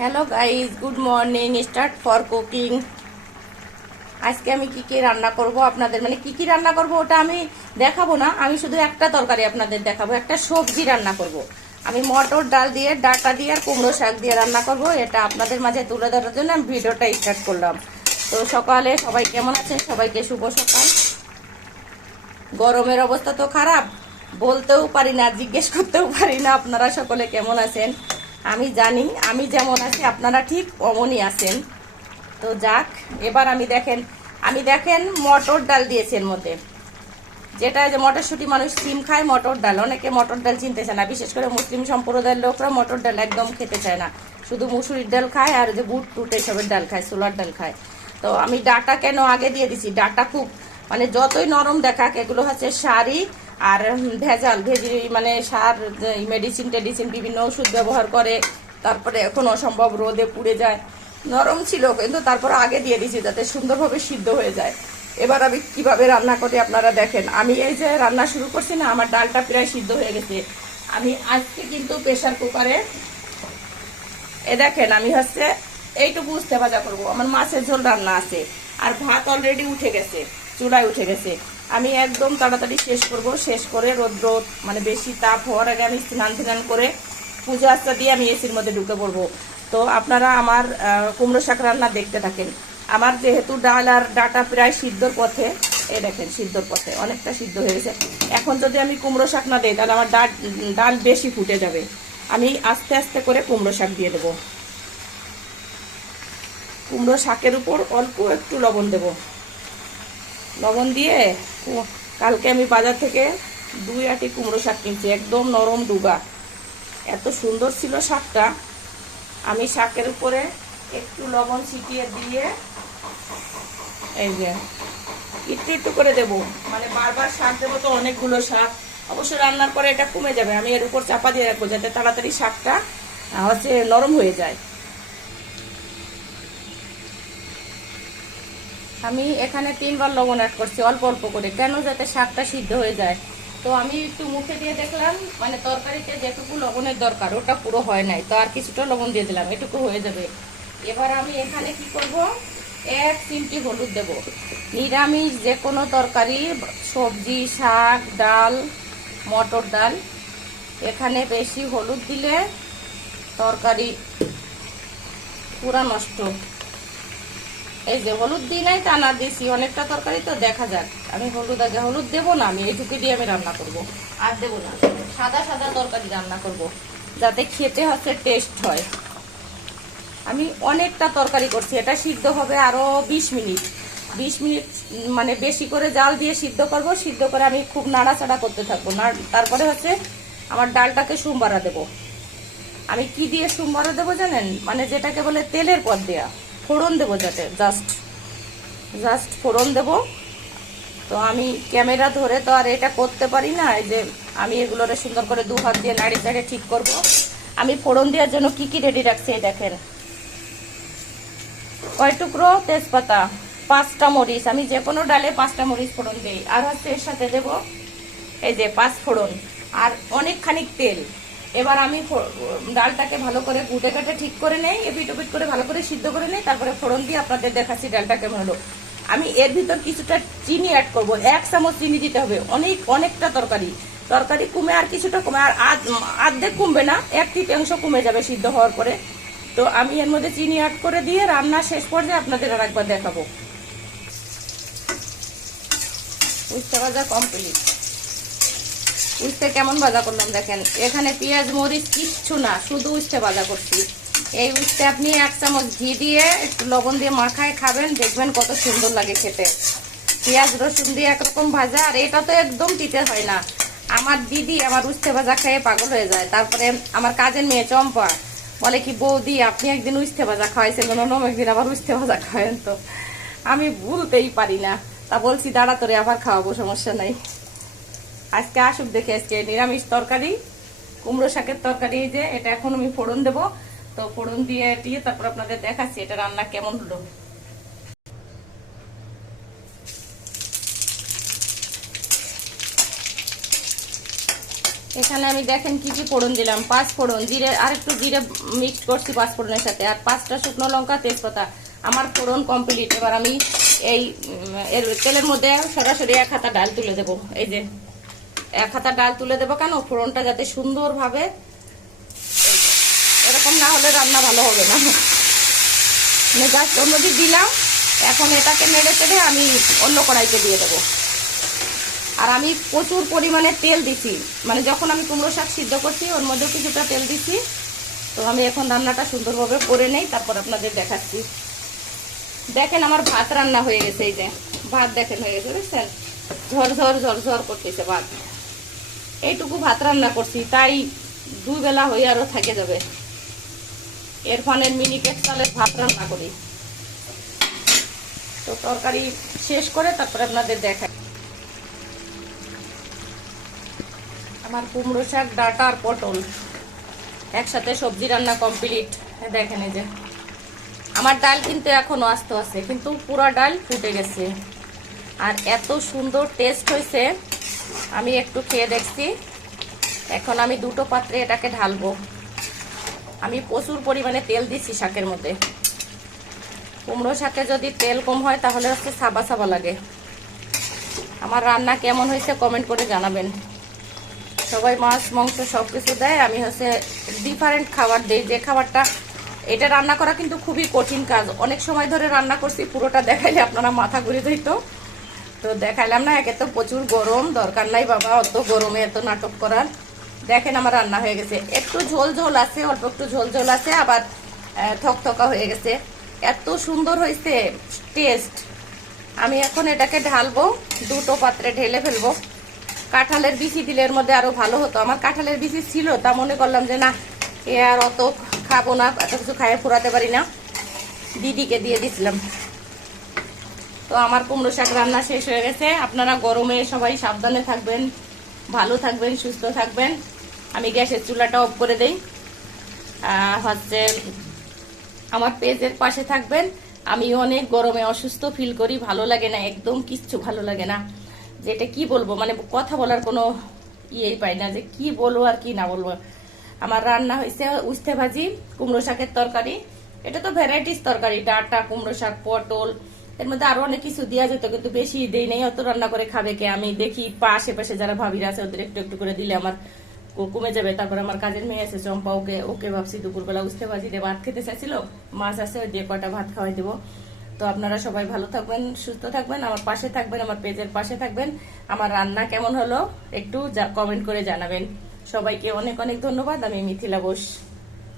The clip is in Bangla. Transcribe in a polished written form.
Hello guys, good morning. Start for cooking. আজকে আমি কি কি রান্না করব আপনাদের, মানে কি কি রান্না করব ওটা আমি দেখাবো না। আমি শুধু একটা তরকারি আপনাদের দেখাবো, একটা সবজি রান্না করব। আমি মটর ডাল দিয়ে, ডাটা দিয়ে আর কুমড়ো শাক দিয়ে রান্না করব। এটা আপনাদের মাঝে তুলে ধরার জন্য আমি ভিডিওটা স্টার্ট করলাম। তো সকালে সবাই কেমন আছেন? সবাইকে শুভ সকাল। গরমের অবস্থা তো খারাপ, বলতেও পারি না, জিজ্ঞেস করতেও পারি না আপনারা সকলে কেমন আছেন। আমি জানি আমি যেমন আছি আপনারা ঠিক অমনই আছেন। তো যাক, এবার আমি দেখেন মটর ডাল দিয়েছি এর মধ্যে, যেটা যে মটরশুঁটি মানুষ সিম খায়, মটর ডাল। অনেকে মটর ডাল চিনতে চায় না, বিশেষ করে মুসলিম সম্প্রদায়ের লোকরা মটর ডাল একদম খেতে চায় না, শুধু মুসুরির ডাল খায় আর যে বুট টুট এসবের ডাল খায়, ছোলার ডাল খায়। তো আমি ডাটা কেন আগে দিয়ে দিছি, ডাটা খুব মানে যতই নরম দেখাক এগুলো হচ্ছে সারই আর ভেজি, মানে সার, মেডিসিন টেডিসিন বিভিন্ন ওষুধ ব্যবহার করে, তারপরে এখন অসম্ভব রোদে পুড়ে যায়। নরম ছিল কিন্তু তারপর আগে দিয়ে দিছি যাতে সুন্দরভাবে সিদ্ধ হয়ে যায়। এবার আমি কিভাবে রান্না করি আপনারা দেখেন। আমি এই যে রান্না শুরু করছি না, আমার ডালটা প্রায় সিদ্ধ হয়ে গেছে। আমি আজকে কিন্তু প্রেসার কুকারে দেখেন আমি হচ্ছে এইটুকু উস্তে ভাজা করবো। আমার মাছের ঝোল রান্না আছে আর ভাত অলরেডি উঠে গেছে, চুলায় উঠে গেছে। আমি একদম তাড়াতাড়ি শেষ করব। শেষ করে রোদ মানে বেশি তাপ হওয়ার আগে আমি স্নান করে পুজো আস্তা দিয়ে আমি এসির মধ্যে ঢুকে পড়বো। তো আপনারা আমার কুমড়ো শাক রান্না দেখতে থাকেন। আমার যেহেতু ডাল আর ডাটা প্রায় সিদ্ধর পথে, এই দেখেন সিদ্ধর পথে অনেকটা সিদ্ধ হয়ে গেছে। এখন যদি আমি কুমড়ো শাক না দিই তাহলে আমার ডাল বেশি ফুটে যাবে। আমি আস্তে আস্তে করে কুমড়ো শাক দিয়ে দেবো। কুমড়ো শাকের উপর অল্প একটু লবণ দেব। লবণ দিয়ে কালকে আমি বাজার থেকে 2 আটি কুমড়ো শাক কিনছি, একদম নরম ডুগা, এত সুন্দর ছিল শাকটা। আমি শাকের উপরে একটু লবণ ছিটিয়ে দিয়ে এই যে একটু একটু করে দেব, মানে বারবার শাক দেবো তো অনেকগুলো শাক, অবশ্য রান্নার পরে এটা কমে যাবে। আমি এর উপর চাপা দিয়ে রাখবো যাতে তাড়াতাড়ি শাকটা হচ্ছে নরম হয়ে যায়। আমি এখানে 3 বার লবণ অ্যাড করছি অল্প অল্প করে, কেন যাতে শাকটা সিদ্ধ হয়ে যায়। তো আমি একটু মুখে দিয়ে দেখলাম মানে তরকারিতে যেটুকু লবণের দরকার ওটা পুরো হয় নাই, তো আর কিছুটা লবণ দিয়ে দিলাম, এটুকু হয়ে যাবে। এবার আমি এখানে কি করব, 1 চিমটি হলুদ দেব। নিরামিষ যে কোনো তরকারি, সবজি, শাক, ডাল, মটর ডাল, এখানে বেশি হলুদ দিলে তরকারি পুরা নষ্ট। এই যে হলুদ দিই নাই তা না, দিছি অনেকটা তরকারি তো দেখা যাক। আমি হলুদ দেবো না, আমি এইটুকু দিয়ে আমি রান্না করব, আর দেবো না। সাদা সাদা তরকারি রান্না করব যাতে খেতে হচ্ছে টেস্ট হয়। আমি অনেকটা তরকারি করছি, এটা সিদ্ধ হবে আরো 20 মিনিট। 20 মিনিট মানে বেশি করে জাল দিয়ে সিদ্ধ করব। সিদ্ধ করে আমি খুব নাড়াচাড়া করতে থাকবো না। তারপরে হচ্ছে আমার ডালটাকে সুমবারা দেব। আমি কি দিয়ে সুমবারা দেবো জানেন, মানে যেটাকে বলে তেলের পর দেয়া, ফোড়ন দেবো, যাতে জাস্ট ফোড়ন দেব। তো আমি ক্যামেরা ধরে তো আর এটা করতে পারি না, এই যে আমি এগুলোরে সুন্দর করে 2 হাত দিয়ে নাড়ি চাড়ে ঠিক করব। আমি ফোড়ন দেওয়ার জন্য কি কি রেডি রাখছি দেখেন। কয় টুকরো তেজপাতা, 5টা মরিচ, আমি যে কোনো ডালে 5টা মরিচ ফোড়ন দিই। আর হচ্ছে এর সাথে দেব এই যে 5 ফোড়ন আর অনেকখানি তেল। এবার আমি ডালটাকে ভালো করে কুটে কাটে ঠিক করে নেই, এপিট ওপিট করে ভালো করে সিদ্ধ করে নেই, তারপরে ফোড়ন দিয়ে আপনাদের দেখাচ্ছি ডালটা কেমন হলো। আমি এর ভিতর কিছুটা চিনি অ্যাড করব, 1 চামচ চিনি দিতে হবে। অনেকটা তরকারি কমে আর কিছুটা কমে, আর আর্ধেক কমবে না, 1/3 কমে যাবে সিদ্ধ হওয়ার পরে। তো আমি এর মধ্যে চিনি অ্যাড করে দিয়ে রান্না শেষ পর্যায়ে আপনাদের আর একবার দেখাবো। উস্তে ভাজা কমপ্লিট। উস্তে কেমন ভাজা করলাম দেখেন। এখানে পেঁয়াজ মরিচ কিচ্ছু না, শুধু উস্তে ভাজা করছি। এই উস্তে আপনি 1 চামচ ঘি দিয়ে একটু লবণ দিয়ে মাখায় খাবেন, দেখবেন কত সুন্দর লাগে খেতে। পেঁয়াজ রসুন দিয়ে একরকম ভাজা, আর এটা তো একদম তিতে হয় না। আমার দিদি আমার উস্তে ভাজা খেয়ে পাগল হয়ে যায়। তারপরে আমার কাজের মেয়ে চম্পা বলে কি, বৌদি আপনি একদিন উস্তে ভাজা খাওয়াইছেন, একদিন আবার উস্তে ভাজা খাওয়েন। তো আমি ভুলতেই পারি না, তা বলছি দাঁড়া তোরে আবার খাওয়াবো, সমস্যা নাই। আজকে আসুক দেখে, আজকে নিরামিষ তরকারি, কুমড়ো শাকের তরকারি। এই যে এটা এখন আমি ফোড়ন দেব, তো ফোড়ন দিয়ে তারপর আপনাদের দেখাচ্ছি এটা রান্না কেমন হলো। এখানে আমি দেখেন কি কি ফোড়ন দিলাম, 5 ফোড়ন, জিরে আর একটু জিরে মিক্স করছি 5 ফোড়নের সাথে, আর 5টা শুকনো লঙ্কা, তেজপাতা। আমার ফোড়ন কমপ্লিট। এবার আমি এই এর তেলের মধ্যে সরাসরি 1 হাতা ডাল তুলে দেব। এই যে 1 হাতা ডাল তুলে দেবো, কেন ফোড়নটা যাতে সুন্দরভাবে, এরকম না হলে রান্না ভালো হবে না। জাস্ট ওর মধ্যে দিলাম। এখন এটাকে নেড়ে চেড়ে আমি অন্য কড়াইতে দিয়ে দেবো। আর আমি প্রচুর পরিমাণে তেল দিছি, মানে যখন আমি কুমড়ো শাক সিদ্ধ করছি ওর মধ্যেও কিছুটা তেল দিছি। তো আমি এখন রান্নাটা সুন্দরভাবে করে নেই, তারপর আপনাদের দেখাচ্ছি। দেখেন আমার ভাত রান্না হয়ে গেছে। এই যে ভাত দেখেন হয়ে গেছে, বুঝছেন, ঝরঝর ঝরঝর করতেছে ভাত। এইটুকু ভাত রান্না করছি, তাই 2 বেলা হয়ে আরো থেকে যাবে। এরফানের মিনিকেট চালের ভাত রান্না করি। তো তরকারি শেষ করে তারপরে আপনাদের দেখাই। আমার কুমড়ো শাক, ডাঁটা আর পটল একসাথে সবজি রান্না কমপ্লিট। দেখেন এই যে আমার ডাল কিন্তু এখনো আস্ত আছে, কিন্তু পুরো ডাল ফুটে গেছে আর এত সুন্দর টেস্ট হয়েছে। আমি একটু খেয়ে দেখছি। এখন আমি 2টো পাত্রে এটাকে ঢালবো। আমি প্রচুর পরিমাণে তেল দিচ্ছি শাকের মধ্যে। কুমড়ো শাকে যদি তেল কম হয় তাহলে হচ্ছে সাবা সাবা লাগে। আমার রান্না কেমন হয়েছে কমেন্ট করে জানাবেন। সবাই মাছ মাংস সব কিছু দেয়, আমি হচ্ছে ডিফারেন্ট খাবার দিই। যে খাবারটা, এটা রান্না করা কিন্তু খুবই কঠিন কাজ। অনেক সময় ধরে রান্না করছি, পুরোটা দেখাইলে আপনারা মাথা ঘুরে যেত, তো দেখাইলাম না। একে তো প্রচুর গরম, দরকার নাই বাবা অত গরমে এত নাটক করার। দেখেন আমার রান্না হয়ে গেছে। একটু ঝোল ঝোল আছে, অল্প একটু ঝোল ঝোল আছে, আবার থকথকা হয়ে গেছে। এত সুন্দর হয়েছে টেস্ট। আমি এখন এটাকে ঢালবো, 2টো পাত্রে ঢেলে ফেলবো। কাঁঠালের বিচি দিলে এর মধ্যে আরো ভালো হতো। আমার কাঁঠালের বিচি ছিল, তা মনে করলাম যে না, এ আর অত খাবো না, এত কিছু খাইয়ে ফুরাতে পারি না, দিদিকে দিয়ে দিছিলাম। তো আমার কুমড়ো শাক রান্না শেষ হয়ে গেছে। আপনারা গরমে সবাই সাবধানে থাকবেন, ভালো থাকবেন, সুস্থ থাকবেন। আমি গ্যাসের চুলাটা অফ করে দেই। হচ্ছে আমার পেজের পাশে থাকবেন। আমি অনেক গরমে অসুস্থ ফিল করি, ভালো লাগে না, একদম কিচ্ছু ভালো লাগে না। যেটা কি বলবো, মানে কথা বলার কোনো ইয়েই পাই না, যে কি বলবো আর কি না বলবো। আমার রান্না হয়েছে উস্তে ভাজি, কুমড়ো শাকের তরকারি। এটা তো ভ্যারাইটিস তরকারি, ডাঁটা, কুমড়ো শাক, পটল, এর মধ্যে আরো অনেক কিছু দেওয়া যেত, কিন্তু বেশি দেই নেই। অত রান্না করে খাবে কে? আমি দেখি আশেপাশে যারা ভাবিরা আছে ওদের একটু একটু করে দিলে আমার কমে যাবে। তারপর আমার কাজের মেয়ে আছে চম্পা, ওকে ভাবছি দুপুরবেলা উস্তে ভাজি দিয়ে ভাত খেতে চাইছিল, মাছ আছে ওই দিয়ে কটা ভাত খাওয়াই দেবো। তো আপনারা সবাই ভালো থাকবেন, সুস্থ থাকবেন, আমার পাশে থাকবেন, আমার পেজের পাশে থাকবেন। আমার রান্না কেমন হলো একটু কমেন্ট করে জানাবেন। সবাইকে অনেক অনেক ধন্যবাদ। আমি মিথিলা বোস।